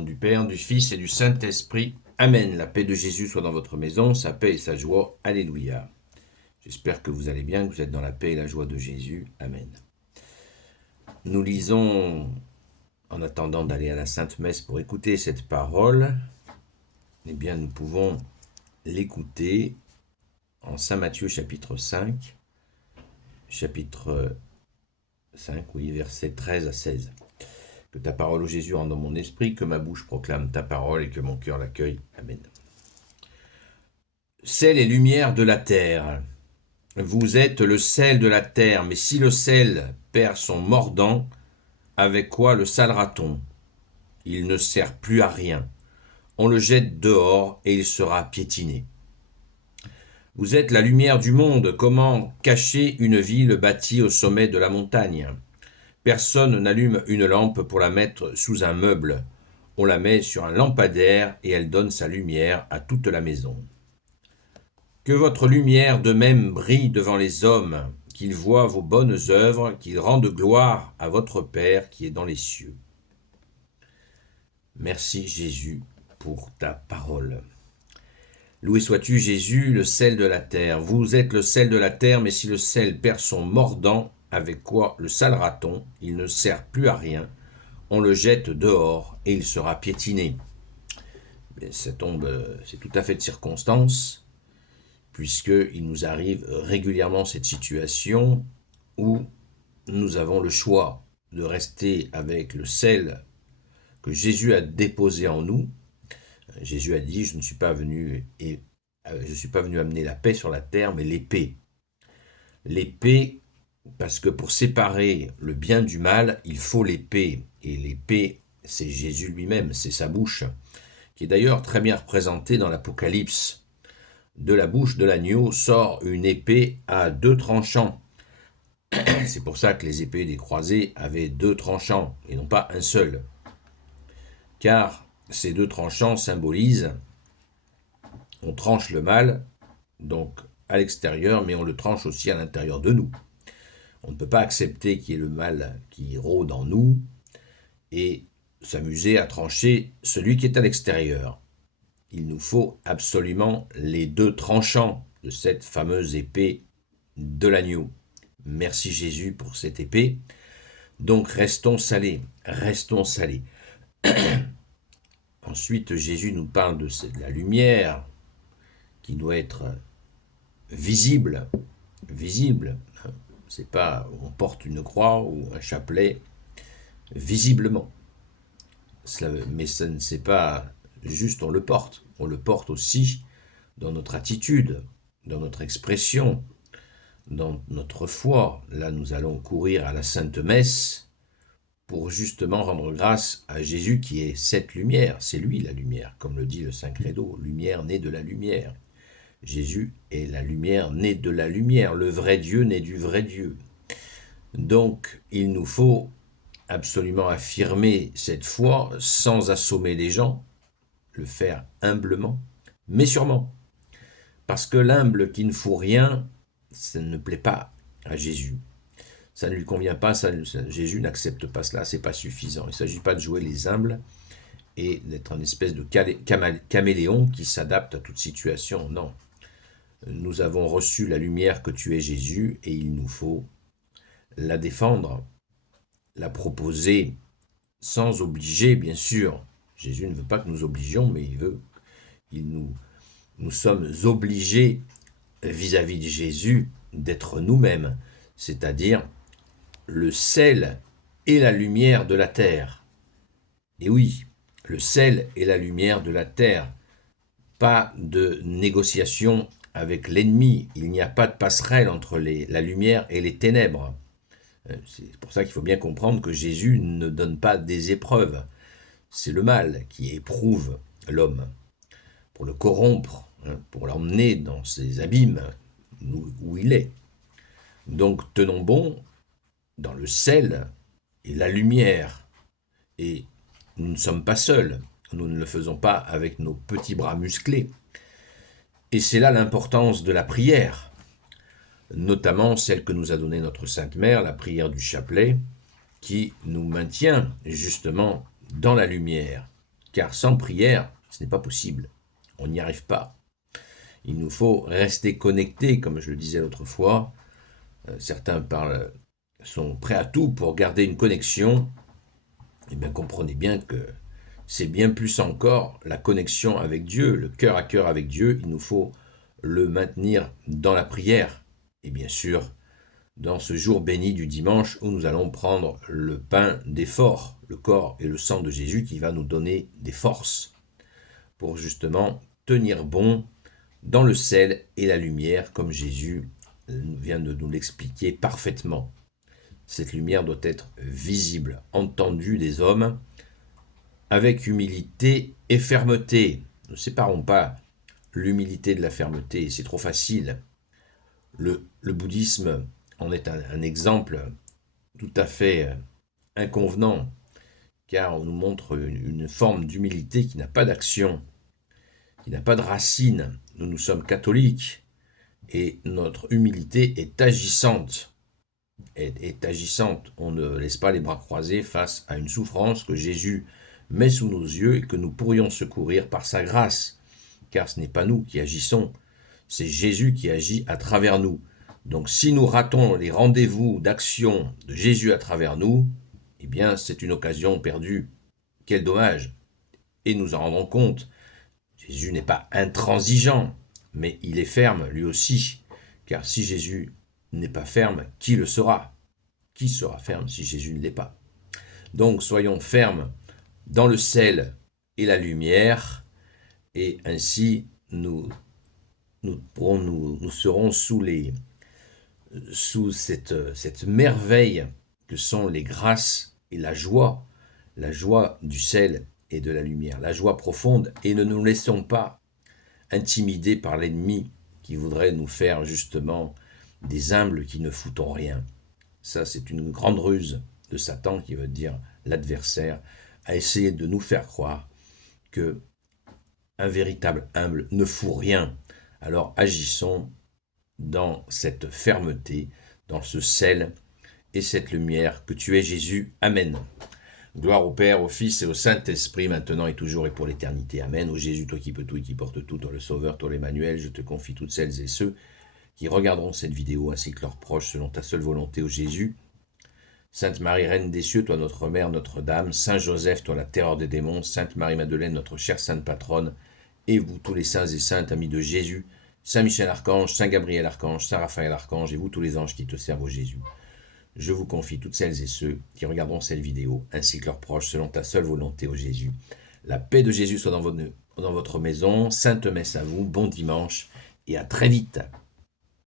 nom du Père, du Fils et du Saint-Esprit. Amen. La paix de Jésus soit dans votre maison, sa paix et sa joie. Alléluia. J'espère que vous allez bien, que vous êtes dans la paix et la joie de Jésus. Amen. Nous lisons, en attendant d'aller à la Sainte Messe pour écouter cette parole, eh bien nous pouvons l'écouter en Saint Matthieu chapitre 5, versets 13 à 16. Que ta parole, ô Jésus, rentre dans mon esprit, que ma bouche proclame ta parole et que mon cœur l'accueille. Amen. Sel et lumière de la terre. Vous êtes le sel de la terre, mais si le sel perd son mordant, avec quoi le salera-t-on? Il ne sert plus à rien. On le jette dehors et il sera piétiné. Vous êtes la lumière du monde. Comment cacher une ville bâtie au sommet de la montagne? Personne n'allume une lampe pour la mettre sous un meuble. On la met sur un lampadaire et elle donne sa lumière à toute la maison. Que votre lumière de même brille devant les hommes, qu'ils voient vos bonnes œuvres, qu'ils rendent gloire à votre Père qui est dans les cieux. Merci Jésus pour ta parole. Loué sois-tu Jésus, le sel de la terre. Vous êtes le sel de la terre, mais si le sel perd son mordant, avec quoi le salera-t-on? Il ne sert plus à rien. On le jette dehors et il sera piétiné. Mais ça tombe, c'est tout à fait de circonstance, puisqu'il nous arrive régulièrement cette situation où nous avons le choix de rester avec le sel que Jésus a déposé en nous. Jésus a dit, je ne suis pas venu amener la paix sur la terre, mais l'épée. L'épée, parce que pour séparer le bien du mal, il faut l'épée. Et l'épée, c'est Jésus lui-même, c'est sa bouche, qui est d'ailleurs très bien représentée dans l'Apocalypse. De la bouche de l'agneau sort une épée à 2 tranchants. C'est pour ça que les épées des croisés avaient 2 tranchants, et non pas un seul. Car ces 2 tranchants symbolisent, on tranche le mal, donc à l'extérieur, mais on le tranche aussi à l'intérieur de nous. On ne peut pas accepter qu'il y ait le mal qui rôde en nous et s'amuser à trancher celui qui est à l'extérieur. Il nous faut absolument les 2 tranchants de cette fameuse épée de l'agneau. Merci Jésus pour cette épée. Donc restons salés, restons salés. Ensuite, Jésus nous parle de la lumière qui doit être visible. C'est pas on porte une croix ou un chapelet visiblement. Mais ça ne c'est pas juste on le porte aussi dans notre attitude, dans notre expression, dans notre foi. Là, nous allons courir à la Sainte Messe pour justement rendre grâce à Jésus qui est cette lumière. C'est lui la lumière, comme le dit le Saint Credo, lumière née de la lumière. Jésus est la lumière née de la lumière, le vrai Dieu né du vrai Dieu. Donc, il nous faut absolument affirmer cette foi sans assommer les gens, le faire humblement, mais sûrement. Parce que l'humble qui ne fout rien, ça ne plaît pas à Jésus. Ça ne lui convient pas, Jésus n'accepte pas cela, c'est pas suffisant. Il ne s'agit pas de jouer les humbles et d'être une espèce de caméléon qui s'adapte à toute situation, non. Nous avons reçu la lumière que tu es Jésus et il nous faut la défendre, la proposer sans obliger, bien sûr. Jésus ne veut pas que nous obligions, mais nous sommes obligés vis-à-vis de Jésus d'être nous-mêmes, c'est-à-dire le sel et la lumière de la terre. Et oui, le sel et la lumière de la terre. Pas de négociation avec l'ennemi. Il n'y a pas de passerelle entre la lumière et les ténèbres. C'est pour ça qu'il faut bien comprendre que Jésus ne donne pas des épreuves. C'est le mal qui éprouve l'homme pour le corrompre, pour l'emmener dans ses abîmes où il est. Donc tenons bon dans le sel et la lumière. Et nous ne sommes pas seuls. Nous ne le faisons pas avec nos petits bras musclés. Et c'est là l'importance de la prière, notamment celle que nous a donnée notre Sainte Mère, la prière du chapelet, qui nous maintient justement dans la lumière. car sans prière, ce n'est pas possible. On n'y arrive pas. Il nous faut rester connectés, comme je le disais l'autre fois. Certains sont prêts à tout pour garder une connexion. Eh bien, comprenez bien que c'est bien plus encore la connexion avec Dieu, le cœur à cœur avec Dieu. Il nous faut le maintenir dans la prière. Et bien sûr, dans ce jour béni du dimanche où nous allons prendre le pain d'effort, le corps et le sang de Jésus qui va nous donner des forces pour justement tenir bon dans le sel et la lumière, comme Jésus vient de nous l'expliquer parfaitement. Cette lumière doit être visible, entendue des hommes, avec humilité et fermeté. Ne séparons pas l'humilité de la fermeté, c'est trop facile. Le bouddhisme en est un exemple tout à fait inconvenant, car on nous montre une forme d'humilité qui n'a pas d'action, qui n'a pas de racine. Nous sommes catholiques et notre humilité est agissante. Est agissante. On ne laisse pas les bras croisés face à une souffrance que Jésus met sous nos yeux et que nous pourrions secourir par sa grâce, car ce n'est pas nous qui agissons, c'est Jésus qui agit à travers nous. Donc si nous ratons les rendez-vous d'action de Jésus à travers nous, eh bien c'est une occasion perdue. Quel dommage. Et nous en rendons compte. Jésus n'est pas intransigeant, mais il est ferme lui aussi. Car si Jésus n'est pas ferme, qui le sera? Qui sera ferme si Jésus ne l'est pas? Donc soyons fermes dans le sel et la lumière, et ainsi nous serons sous cette merveille que sont les grâces et la joie du sel et de la lumière, la joie profonde, et ne nous laissons pas intimider par l'ennemi qui voudrait nous faire justement des humbles qui ne foutons rien. Ça, c'est une grande ruse de Satan, qui veut dire l'adversaire, à essayer de nous faire croire que un véritable humble ne fout rien. Alors agissons dans cette fermeté, dans ce sel et cette lumière que tu es, Jésus. Amen. Gloire au Père, au Fils et au Saint-Esprit, maintenant et toujours et pour l'éternité. Amen. Ô Jésus, toi qui peux tout et qui portes tout, toi le Sauveur, toi l'Emmanuel, je te confie toutes celles et ceux qui regarderont cette vidéo ainsi que leurs proches selon ta seule volonté, ô Jésus. Sainte Marie, Reine des cieux, toi notre Mère, Notre-Dame, Saint Joseph, toi la terreur des démons, Sainte Marie-Madeleine, notre chère Sainte Patronne, et vous tous les saints et saintes amis de Jésus, Saint Michel Archange, Saint Gabriel Archange, Saint Raphaël Archange, et vous tous les anges qui te servent, ô Jésus. Je vous confie toutes celles et ceux qui regarderont cette vidéo, ainsi que leurs proches, selon ta seule volonté, ô Jésus. La paix de Jésus soit dans votre maison, sainte messe à vous, bon dimanche, et à très vite.